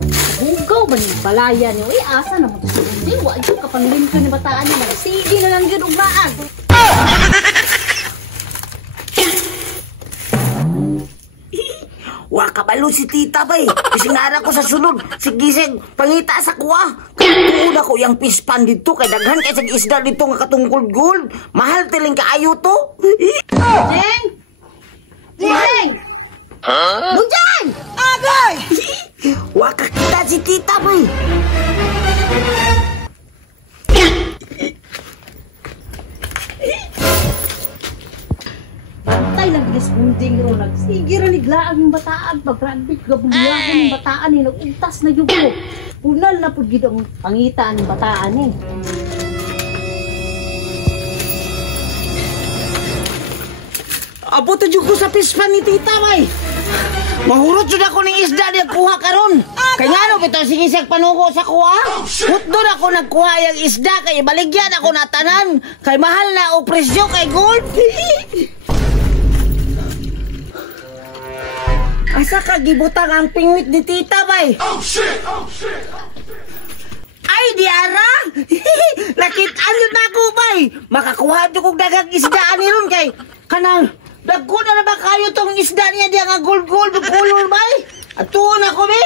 Bugaw ba ni balaya niyo? Asa na mo to si Bunjing? Wa jud ka panlimto ni bataan niya. Sige na lang jud ugmaan. Wa kabalo si tita bay. Isinara ko sa sulod. Sige, pangita sa kuha. Tuod ako yung pispan dito. Kay daghan kay isda dito nga katungkol gold. Mahal tiling kaayo to. Jeng! Jeng! Bunjing! Agay! Wa ka kita si tita bay. Bantay lang bilis Bunjing ro. Nagsige ra niglaang yung bataan. Pag-rugby gabuliyahan yung bataan eh. Nag-untas na yugo. Punal na po gid ang pangitaan ng bataan eh. Abo to ko sa pispan ni tita bay. Mahurot jud ako ning isda niya kuha karon. Kay ngano bitaw sige siya panugo sa kuha? Hutdon ako nagkuha yang isda kay baligyan ako na tanan. Kay mahal na og presyo kay gold. Asa ka gibutang ang pingwit ni tita bay? Oh shit! Ay, diara! Nakita yun na ako bay. Makakuha jud kog dagang isda ni ron kay kanang dagko na ba kayo tong isda niya diya nga gold-gold pulol bay? Atuon ako be.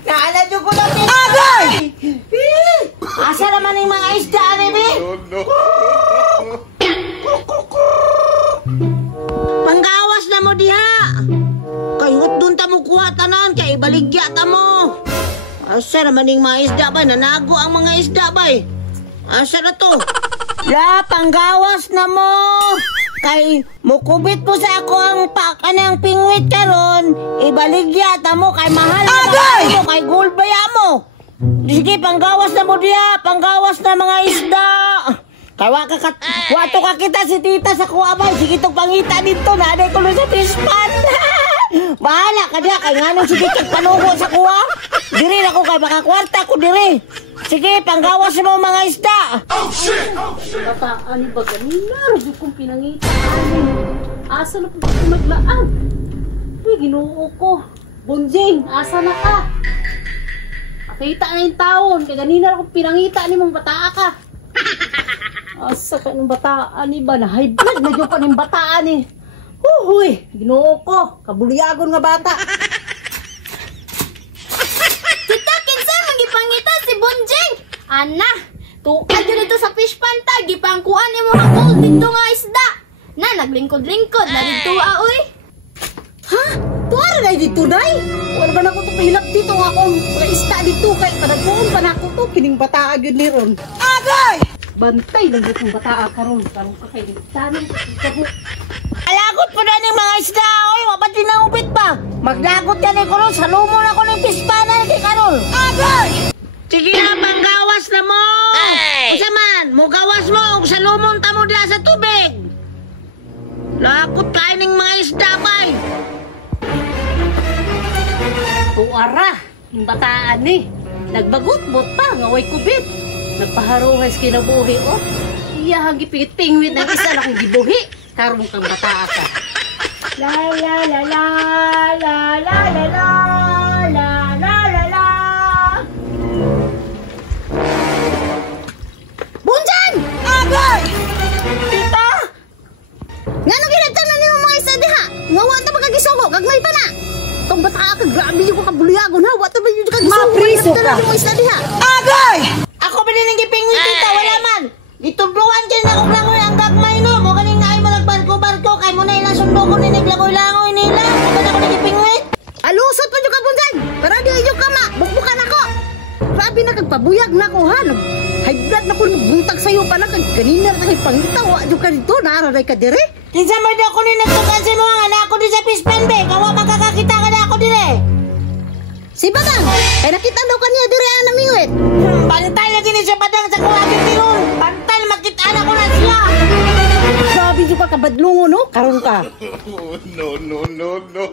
Kaala jud ko lang. Agay! Asa naman yung mga isda ni be? No. Panggawas na mo diha. Kay hutdon ta mo kuha tanan kay baligya ta mo. Asa naman yung mga isda bay? Nanago ang mga isda bay. Asa na to? La, panggawas na mo. Kay mukubit po sa ako ang kanang pingwit karon. Ibaligya ta mo kay mahal na mo kay gold baya mo. Sige, panggawas na mo diya. Panggawas na mga isda. Kay wato ka kita si tita sa kuwabay. Sige itong pangita dito. Naday ko sa pispan. Bahala ka diya. Kay nga nung sige panugo sa kuwa. Diri na ko kay makakwarta ko diri. Sige, panggawas mo mga isda. Oh shit! Bataan ba ganina? Rugod kong pinangitaan. Asa na po ba maglaan? Uy, ginoo ko. Bunjing, asa na ka? Makita na yung taon. Kaya ganina akong pinangita ni mong bataa ka. Asa ka ng bataan ni ba? Na high blood na dyan pa ng bataan ni. Uy, ginoo ko. Kabuliagon nga bata. Ana, tuad yun dito sa fish panta, gipangkuan imo ang gold dito nga isda. Na, naglingkod-lingkod, na dito aoy. Ha? Tuwara na dito, day? Wala ba na ko ito pahilap dito nga akong isda dito kay panagpuon pa na ako ito, kining bataa yun ni Ron. Agay! Bantay lang dito ang bataa ka ron. Karong ka kay Tanong ko. Alagot po na ng mga isda, oy, wapat din na upit pa. Maglagot ka ni Karol, salumon ako ng pispanan kay Karol. Agay! Sige na, panggawas na mo! Usa man, mugawas mo, og salumon ta mo diya sa tubig! Lakot kain ng mga isda, bay! Tuwara, yung bataan ni. Nagbagot-bot pa, ngaway kubit. Nagpaharungas kinabuhi, oh. Iya, hagipit-pingwit ng isa na kong gibuhi. Karong kang bataa ka. La la la la la la la la la la la la. Bunjan! Agay! Tita! Nga nang ginagtanan niyo mga isa diha? Nga wata magagisugo, gagmay pa na! Itong bataa ka, grabe yung kabuliagon ha! Wata ba yung kagisugo? Mapriso ka! Mga isa diha? Agay! Ako ba din ang gipingwit tita? Wala man! Gitudluan kayo na kong langoy ang gagmay no! Mo kaning naay malagbarko-barko kay mo na ilang sundo ko ninig langoy-langoy nila! Mo na ako nagipingwit! Alusot pa yung ka, Bunjan! Para di yung kama, bukbukan ako! Grabe na kagpabuyag na ko ha! High blood na ko buntag sa'yo pa na kanina na kayo pangitawa yung ka dito, nararay ka dire? Kinsa mo daw ko ni nagtukan sa mga anak ko di sa pispan be! Kawa makakakita ka na ako dire! Si Badang! Kaya nakita daw kaniya dire ang namingwit! Bantay lagi ni siya Badang sa kuwagin tiron! Bantay makita na ko na siya! Grabe yung ka kabadlungo, no? Karon ka. No, no, no, no.